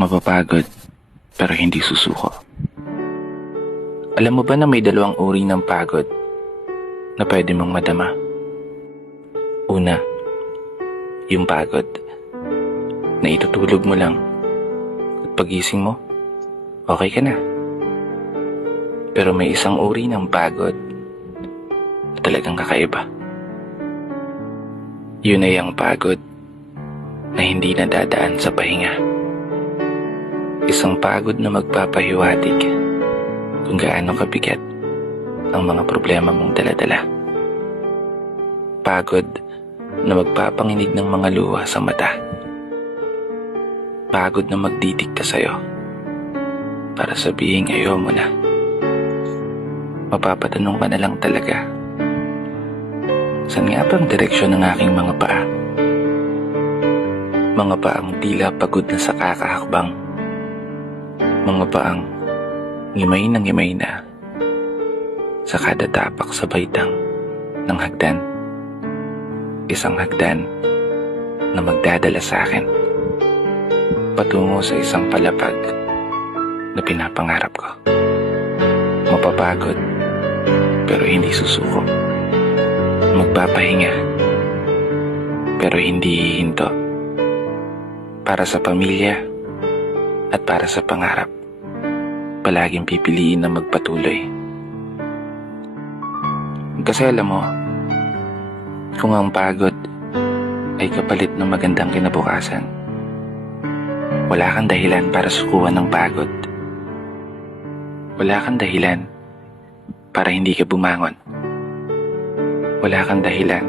Mapapagod, pero hindi susuko. Alam mo ba na may dalawang uri ng pagod na pwede mong madama? Una, yung pagod na itutulog mo lang at pagising mo, okay ka na. Pero may isang uri ng pagod na talagang kakaiba. Yun ay ang pagod na hindi nadadaan sa pahinga. Isang pagod na magpapahiwatig kung gaano kabigat ang mga problema mong daladala. Pagod na magpapanginig ng mga luha sa mata. Pagod na magdidikta sa'yo para sabihin ayaw mo na. Mapapatanong ka na lang talaga, saan nga ba ang direksyon ng aking mga paa? Mga paang tila pagod na sa kakahakbang. Mga paang ngimay na sa kada tapak sa baitang ng hagdan. Isang hagdan na magdadala sa akin patungo sa isang palapag na pinapangarap ko. Mapapagod, pero hindi susuko. Magpapahinga, pero hindi hihinto. Para sa pamilya at para sa pangarap, palaging pipiliin na magpatuloy. Kasi alam mo, kung ang pagod ay kapalit ng magandang kinabukasan, wala kang dahilan para sukuan ng pagod. Wala kang dahilan para hindi ka bumangon. Wala kang dahilan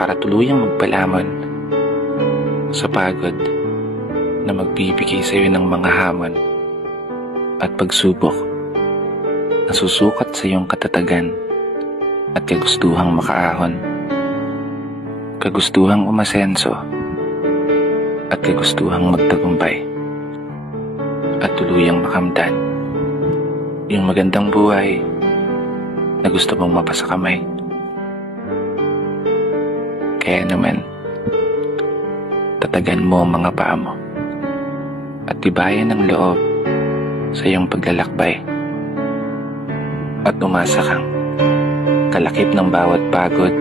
para tuluyang magpalamon sa pagod na magbibigay sa iyo ng mga hamon at pagsubok na susukat sa iyong katatagan at kagustuhang makaahon, kagustuhang umasenso at kagustuhang magtagumpay at tuluyang makamtan yung magandang buhay na gusto mong mapasakamay. Kaya naman, tatagan mo ang mga paa mo at tibayan ng loob sa iyong paglalakbay at umasa kang kalakip ng bawat pagod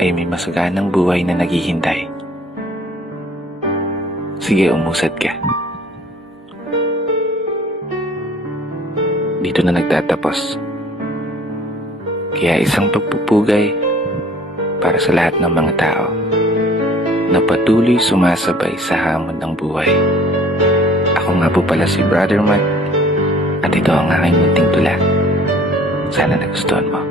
ay may masaganang buhay na naghihintay. Sige, umusad ka. Dito na nagtatapos. Kaya isang pagpupugay para sa lahat ng mga tao na patuloy sumasabay sa hamon ng buhay. Ako nga po pala si Brother Matt at ito ang aking munting tula. Sana nagustuhan mo.